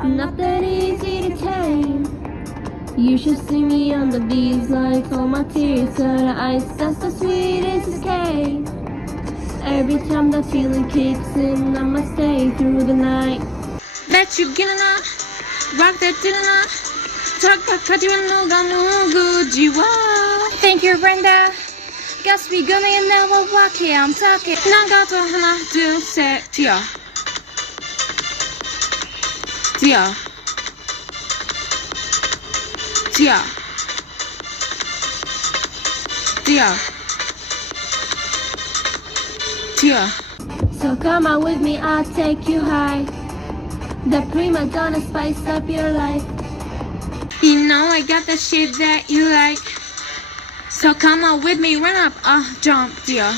I'm not that easy to tame. You should see me on the beach like all my tears are the ice. That's the sweetest escape. Every time that feeling kicks in, I'ma stay through the night. Bet you gonna rock that dinner. 착각하지만 누가 누구지와. Thank you, Brenda. Gatsby gonna never walk here. I'm talking. 난 가도 하나 둘 셋 뛰어. 뛰어. 뛰어. 뛰어. 뛰어. So come out with me, I'll take you high. The prima donna spice up your life. You know I got the shit that you like. So come on with me, run up, jump, dear.